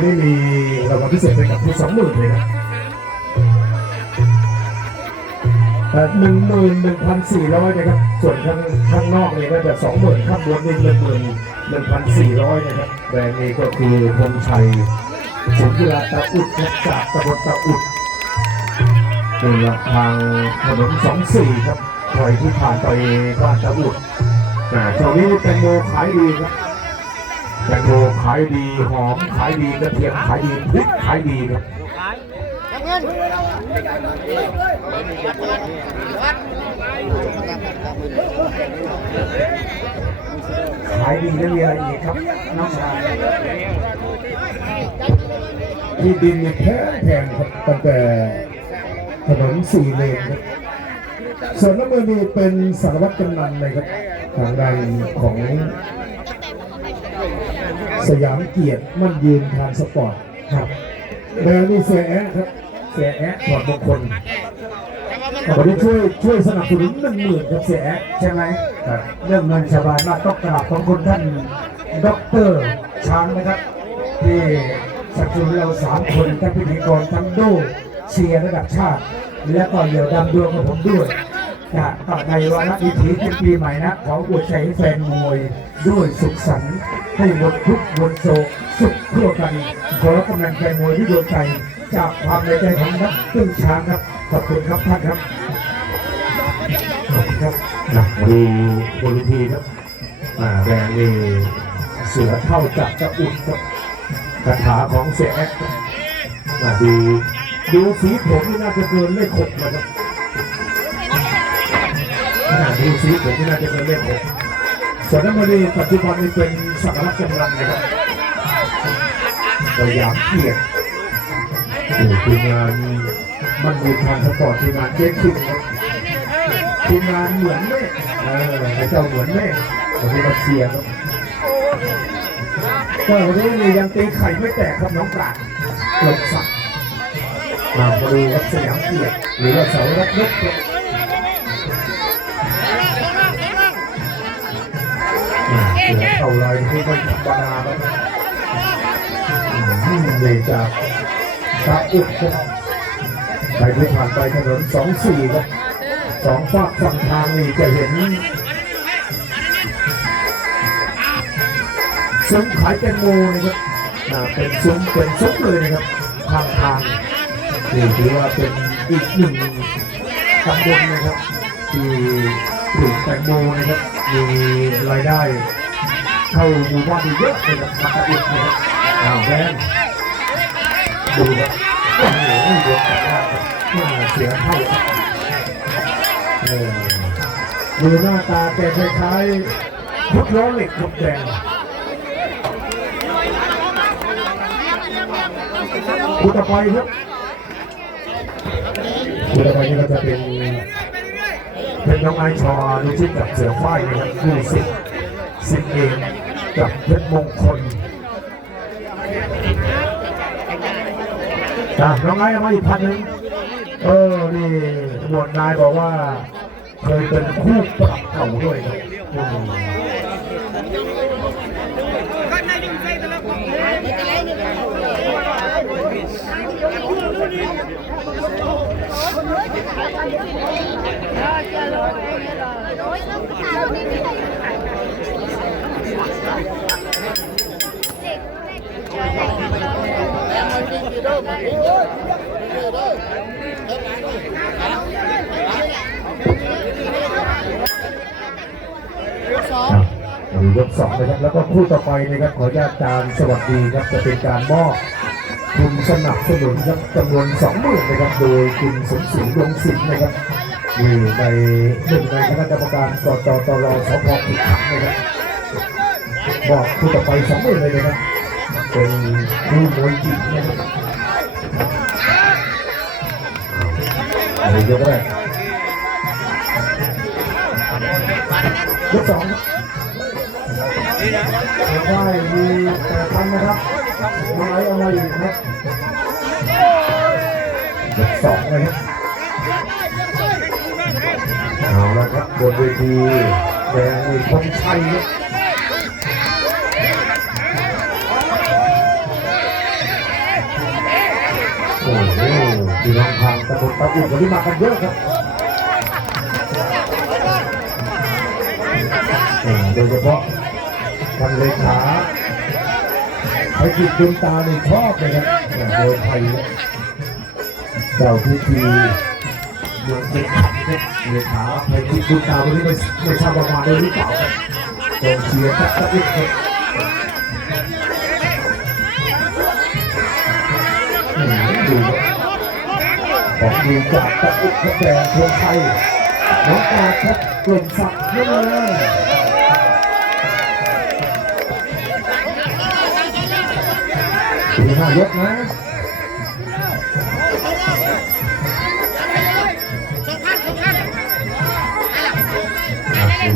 วันนี้มีรางวัลพิเศษไปกับที่สองหมื่นเลยนะแต่หนึ่งหมื่นหนึ่งพันสี่ร้อยนะครับ ส่วนข้างข้างนอกนี่ก็จะสองหมื่นข้างบนนี่หนึ่งหมื่นหนึ่งพันสี่ร้อยนะครับแบรนด์นี้ก็คือธงชัยสุนทราตะอุดนะจากตำบลตะอุดนี่ละทางถนนสองสี่ครับใครที่ผ่านไปบ้านตะอุดอ่าช่วงนี้แตงโมขายดีครับ แตงโมขายดีหอมขายดีกระเทียมขายดีพริกขายดีครับขายดีแล้วมีอะไรอีกครับน้องชายที่ดินเนี่ยแพงแพงครับตั้งแต่ถนนสี่เลนครับส่วนน้ำมือนี่เป็นสารวัตรกำนันเลยครับทางด้านของ สยามเกียรติมั่นยืนทางสปอร์ตครับแล้วนี่เสียแอะครับเสียแอะถอดมงคลวันนี้ช่วยช่วยสนับสนุนหนึ่งหมื่นครับเสียแอะใช่ไหมครับเรื่องเงินสบายมากต้องกราบขอบคุณท่านด็อกเตอร์ช้างนะครับ ที่สนับสนุนเราสามคนทั้งพิธีกรทั้งดูเชียร์ระดับชาติ และก็เหลี่ยวดำดวงกับผมด้วย จะต่อในวันละอีทีที่ปีใหม่นะ ขออวยใจให้แฟนมวย ด้วยสุขสันต์ให้หมดทุกข์หมดโศกสุขทั่วกัน ขอรับกำลังใจมวยที่ดวงใจ จากความในใจของนักตึ้งช้างครับ ขอบคุณครับท่านครับขอบคุณครับนะดูบนทีครับอ่าแดงนี่เสือเท่าจับจะอุ่นครับคาถาของเสียแอะครับอ่าดูดูสีผมนี่น่าจะเกินเลขหกนะครับ อ่าดูสีผมนี่น่าจะเกินเลขหกส่วนน้ำมันนี่ปัจจุบันนี่เป็นสักรักษณ์กำลังนะครับพยายามเกียรทีมงานมันมีทางสปอร์ตทีมงานเจ๊คิงครับทีมงานเหมือนเมฆเออไอ้เจ้าเหมือนเมฆวันนี้มาเชียครับก็วันนี้ยังตีไข่ไม่แตกครับน้องปราดหลบสักมามาดูครับสยามเกียรติหรือว่าเสารักยกครับ อ่าเสือเข้าลอยที่ไม่ธรรมดาแล้วนะอืมเลยจากตาอุดครับใครที่ผ่านไปถนนสองสี่ครับสองฝากฝั่งทางนี่จะเห็นซุ้มขายแตงโมนะครับเป็นซุ้มเป็นซุ้มเลยนะครับทางทางนี่ถือว่าเป็นอีกหนึ่งตำบลนะครับที่ปลูกแตงโมนะครับมีรายได้ เข้าหมู่บ้านเยอะเลยครับตาอุดนะครับอ้าวแบนดูครับโอ้โหดือดมากครับหน้าเสียเท่าเออดูหน้าตาแกคล้ายๆพุทธล้อเหล็กทองแดงคุณตะไปครับคุณตะไปนี่ก็จะเป็นเป็นน้องไอชอดูชิดกับเสือฝ้ายนะครับคู่สิบ สิบเองกับเพชรมงคลอะน้องไอ้เอามาอีกพันหนึ่งเออ นี่หมวดนายบอกว่า เคยเป็นคู่ปรับเก่าด้วยครับอืมอะมี ยกสองนะครับแล้วก็คู่ต่อไปนะครับขออนุญาตจารย์สวัสดีครับจะเป็นการมอบทุนสนับสนุนครับจำนวนสองหมื่นนะครับโดยคุณสมศรีดวงศิลป์นะครับนี่ในหนึ่งในคณะกรรมการกตตรสพขุขันนะครับบอกคู่ต่อไปสองหมื่นเลยนะครับเป็นคู่มวยหญิงนะครับ เอาเลยกแรกยกสองได้มีแปดพันนะครับมาไอ้เอามาอีกครับยกสองเลยครับเอาละครับบนเวทีแดงมีคงชัยครับ พี่น้องทางตะบนตะอุ่นวันนี้มากันเยอะครับโดยเฉพาะทางเลขาไปกินดวงตาในชอบเลยครับโดยไทยเจ้าพิธีเมืองเป็นขับครับเลขาไปกินดวงตาวันนี้ไม่ไม่ทราบว่ามาณได้หรือเปล่าครับกองเชียร์ตะอุ่นครับ ของดีจากตะอุกกระแดงเมืองไทยน้องอาครับกลุ่มสักดิ์นั่นเลยถึงห้ายกนะ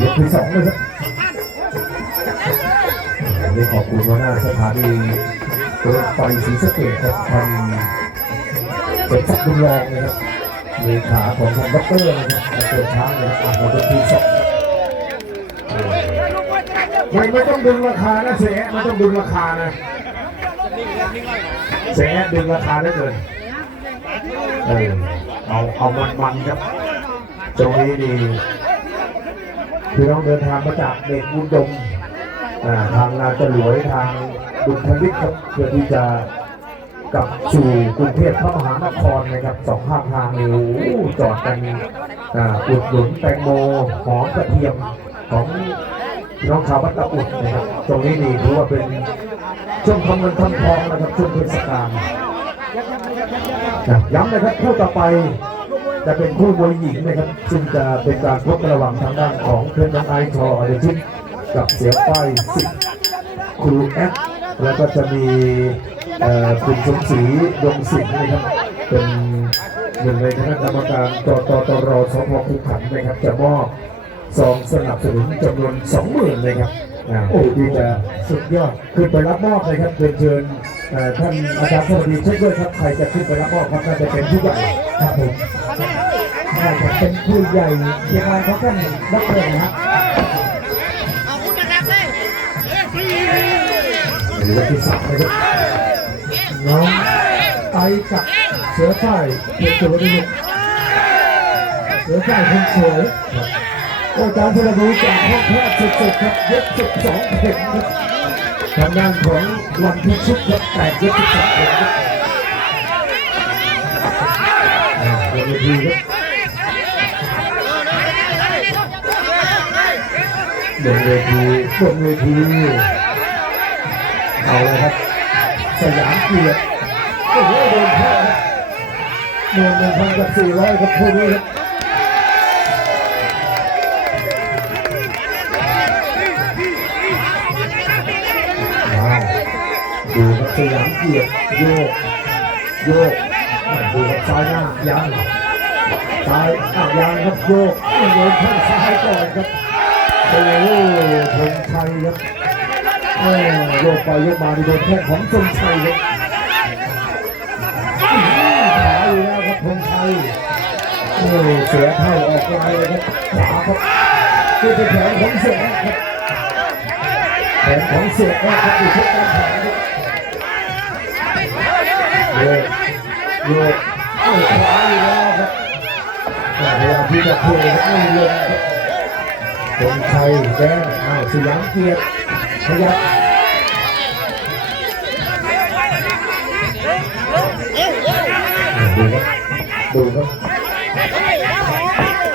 ยกที่สองเลยครับอ่านี่ขอบคุณหัวหน้าสถานีรถไฟศรีสเกษครับท่าน เสร็จสักดิ์บุญรองนะครับเลขาของทางด็อกเตอร์นะครับเตอร์ช้างนะครับอ่านมาเป็นทีสองไม่ไม่ต้องดึงราคานะเสียไม่ต้องดึงราคานะเสียดึงราคาได้เลยเออเอาเอามันมันครับตรงนี้นี่พี่น้องเดินทางมาจากเด็กบุญดมทางนาจะหลวยทางบุญพลิกครับเพื่อที่จะ กับสู่กรุงเทพพระมหานครนะครับสองข้างทางนี้จอดกันอุดหนุนแตงโมหอมกระเทียมของน้องชาวบ้านตะอุดนะครับตรงนี้นี่ถือว่าเป็นช่วงทำเงินทำทองนะครับช่วงเทศกาลย้ำนะครับคู่ต่อไปจะเป็นคู่มวยหญิงนะครับ ซึ่งจะเป็นการพบกันระหว่างทางด้านของเพชรน้องไอทออเดชิตกับเสียป้ายสิครูแอดแล้วก็จะมี คุณสมศรีดวงสิงห์นะครับเป็นหนึ่งในคณะกรรมการตตตรสพภูขันนะครับจะมอบซองสนับสนุนจำนวนสองหมื่นเลยครับอ่าโอ้ที่จะสุดยอดขึ้นไปรับมอบเลยครับเรียนเชิญเอ่อท่านอาจารย์สวัสดีเช่นด้วยครับใครจะขึ้นไปรับมอบครับน่าจะเป็นผู้ใหญ่ครับผมน่าจะเป็นผู้ใหญ่เชียงรายเขาท่านดอกเตอร์นะครับเอาคุณนะครับเลยหรือว่าที่สามนะครับ น้องไอกับเสือฝ้ายเป็นตัวดีเสือฝ้ายคนสวยโอ้อาจารย์พลบูจากห้องแพทย์สุดๆครับเย็บสิบสองเข็มครับทางด้านของวันพิชิตครับแตกเย็บสิบสองเข็มครับเวทีครับบนเวทีบนเวทีเอาเลยครับ สยามเกียรติโอ้โหโดนแพ้ครับโดนหนึ่งพันกับสี่ร้อยครับคู่นี้ครับดูครับสยามเกียรติโยกโยกดูครับซ้ายหน้ายังซ้ายอ้ายังครับโยกโยนข้างซ้ายก่อนครับโอ้โหธงชัยครับ เออโยกไปโยกมานี่โดนแค่ของธงชัยครับอื้อหือขาอยู่แล้วครับธงชัยโอ้เสือเท่าออกลายเลยครับขวาครับนี่เป็นแผนของเสือครับแผนของเสือครับอยู่ที่การแผนครับโยกโยกโอ้ขวาอยู่แล้วครับพยายามที่จะเพูดให้ลงครับตรงชัยแดงอ้าวสยามเกียรติ ขยับดูครับดูครับ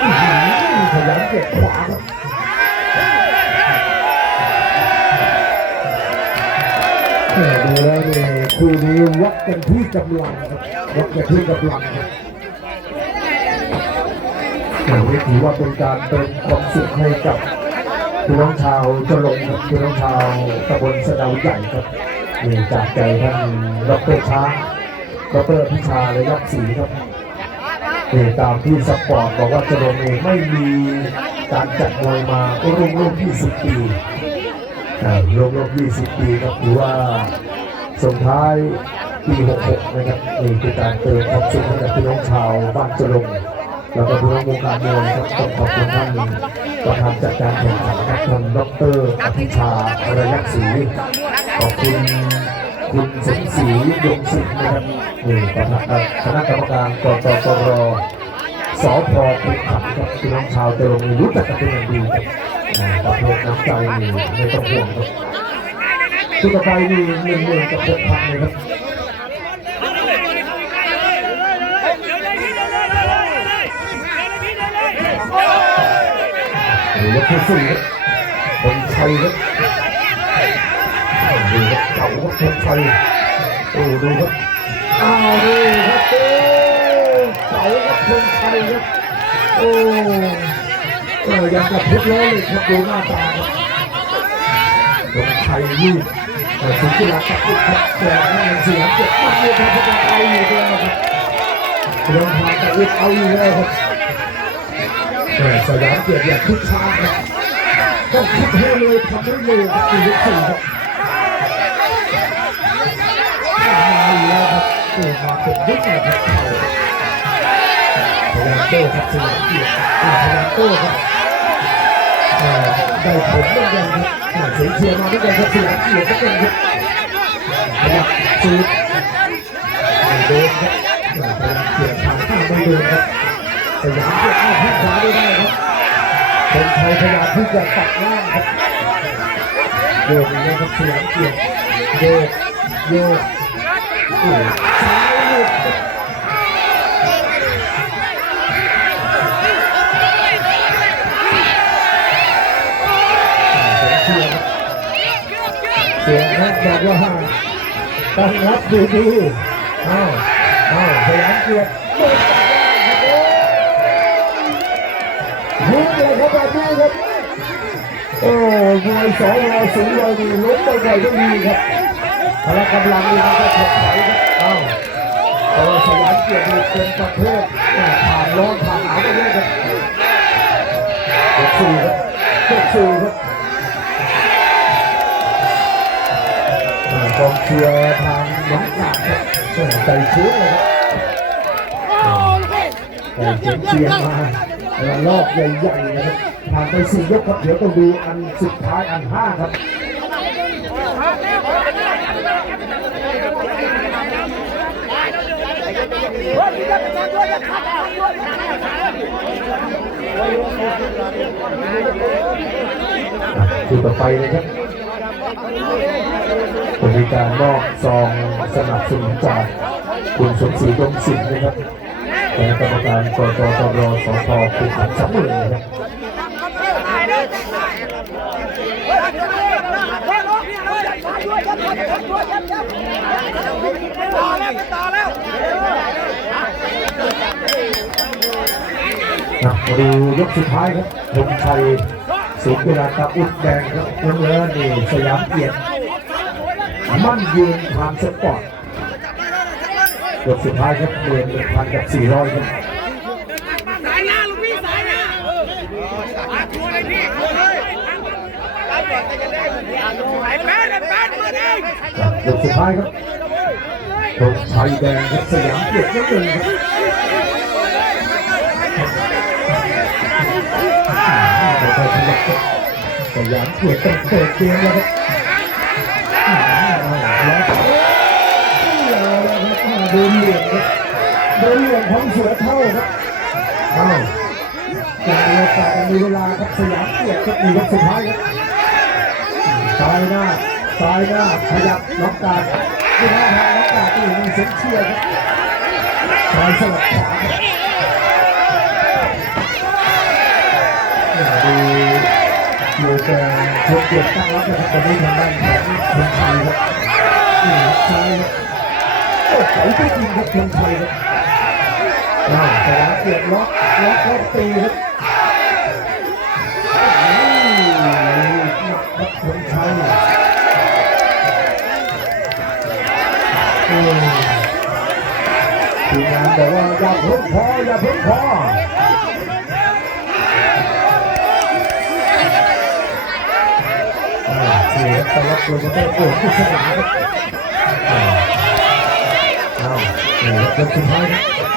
อื้อหือสยามเกียรติขวาครับแต่ดูแล้วเนี่ยคู่นี้วัดกันที่กำลังครับวัดกันที่กำลังครับอย่นี่ถือว่าเป็นการเติมความสุขให้กับ พี่น้องชาวจลงครับพี่น้องชาวตำบลสะเดาใหญ่ครับนี่จากใจท่านดรช้างดรพิชาเลยยักษ์ศรีครับนี่ตามที่สปอร์ตบอกว่าจลงเองไม่มีการจัดมวยมาก็ร่วมร่วม20 ปีอ่วมร่วม20 ปีครับถือว่าส่งท้ายปี66นะครับนี่คือการเติมความสุขให้กับพี่น้องชาวบ้านจลงแล้วก็พี่น้องวงการมวยครับต้องขอบคุณท่าน ประธานจัดการแข่งขันครับท่านดรอภิชาอรยักษ์ศรีขอบคุณคุณสมศรีดวงสิทธิ์นะครับนี่ประธานคณะกรรมการกตตรสพภูขับครับพี่น้องชาวเตลงรู้จักกันเป็นอย่างดีครับอ่าประเภทน้ำใจนี่ไม่ต้องห่วงครับชุดต่อไปนี่หนึ่งหมื่นกับหกพันเลยครับ หรือว่าผู้สี่ครับคนชัยครับดูครับเก่าครับคนชัยโอ้ดูครับอ้าวดูครับโอ้เก่าครับคนชัยครับโอ้เออยังกับเพชรร้อยเลยครับดูหน้าตาคนชัยนี่แต่สุดที่รักครับแต่ไม่เสียเจ็บมากเลยครับพระเอาอยู่แล้วครับเดินทางจากอุดเอาอยู่แล้วครับ แต่สยามเกียรติอย่าคิดช้าครับต้องคิดให้เลยทำให้เร็วครับสี่ยกสี่ครับมาอีกแล้วครับเกิดมาเป็นยุคนะครับเขาพยายามโต้ครับสยามเกียรติพยายามโต้ครับได้ผลเหมือนกันครับเสียงเชียร์มาด้วยกันครับสยามเกียรติก็เป็นครับพยายามสูดไม่โดนครับพยายามเกียรติทางข้างไม่โดนครับ สยามเก็บเอาแข้งขวาได้ได้ครับเป็นไทยพยายามที่จะตัดล่างครับโยกอีกแล้วครับสยามเกียรติโยกโยกโอ้ซ้ายหลุดเสียงนั่นักบอกว่าต้องรับดีๆอ้าวอ้าวสยามเกียรติ โอ้ยุบเลยครับแบบนี้ครับโอ้มวยสองวสูงวัยนี่ล้มไปบ่อยก็มีครับพละกำลังนี่มันก็ถดถอยครับเอ้าแต่ว่าสยามเกียรติเป็นประเภทผ่านร้อนผ่านหนาวไปเยอะครับยกสี่ครับยกสี่ครับกองเชียร์ทางน้องกาดครับใจชื้นเลยครับแต่เสียงเชียร์มา ระลอกใหญ่ๆนะครับผ่านไปสี่ยกครับเดี๋ยวต้องดูอันสุดท้ายอันห้าครับคือต่อไปนะครับจะมีการมอบซองสนับสนุนจากคุณสมศรีดมสินนะครับ คณะกรรมการกตตรสพภูขันสามหมื่นะครับอะมาดูยกสุดท้ายครับธงชัยสูงเวลาตะอุดแดงครับน้ำเงินนี่สยามเกียรติมั่นยืนทางสปอร์ต ยกสุดท้ายครับเดือนหนึ่งพันกับสี่ร้อยครับสายหน้าลูกพี่สายหน้าทัวร์เลยพี่ทัวร์เลยไอ้แป๊ดไอ้แป๊ดมาดิยกสุดท้ายครับธงชัยแดงครับสยามเกียรติน้ำเงินครับค่อยๆขยับครับสยามเกียรติต้องเปิดเกมแล้วครับ โดนเหลี่ยมของเสือเท่าครับอ้าวยังมีโอกาสยังมีเวลาครับสยามเกียรติครับอีกยกสุดท้ายครับซ้ายหน้าซ้ายหน้าขยับล็อกการที่หน้าทางล็อกการที่มีเซ็นเชียร์ครับซ้ายสลับขวาดูดูแกชกเกียรติตั้งรับนะครับตอนนี้ทางด้านของคนไทยครับนี่ครับซ้ายครับโอ้โหไปจริงครับคนไทยครับ อ้าวสยามเกียรติล็อกล็อกล็อกตีครับคนไทยทีมงานบอกว่าอย่าพิ่งพออย่าพิ่งพอเสียตลกเลยก็ได้โอ้ผู้ชนะครับเอาเนี่ยยกสุดท้าย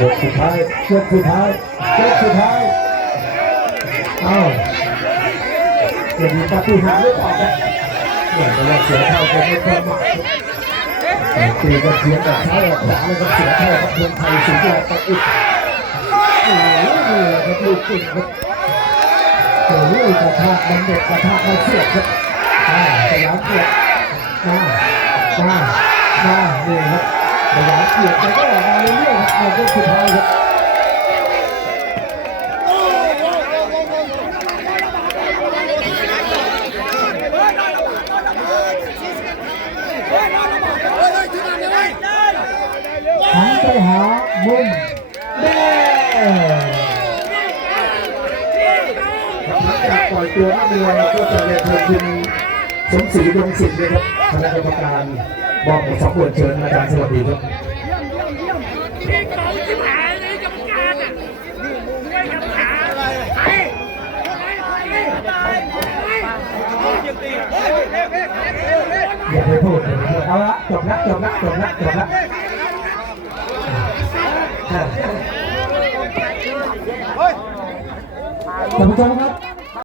ยกสุดท้ายยกสุดท้ายยกสุดท้ายเอ้าจะมีปาฏิหารหรือเปล่าครับเนี่ยตอนแรกเสียเท่ากันไม่ประมาทตีก็เทียงกับซ้ายกับขวาเลยครับเสียเท่ากับคนไทยสุดยอดตะอุดโอ้โหครับลูกเก่งครับโอ้โหกระทากมันเด็ดกระทากมันเสียบครับอ่าสยามเกียรติมามามาเนี่ยครับ สยามเกียรติแกก็ออกมาเรื่อยๆครับในยกสุดท้ายครับหันไปหามุมแดงจากปล่อยตัวนักมวยก็จะเรียนเชิญคุณสมศรีดวงสิทธิ์เลยครับคณะกรรมการ บอกสมควรเชิญอาจารย์สวัสดีครับพี่เก่าชิบหาเลยกรรมการอะไม่กรรมการใครกันอย่าไปพูดอย่าไปพูดเอาละจบละจบละจบละจบละท่านผู้ชมครับ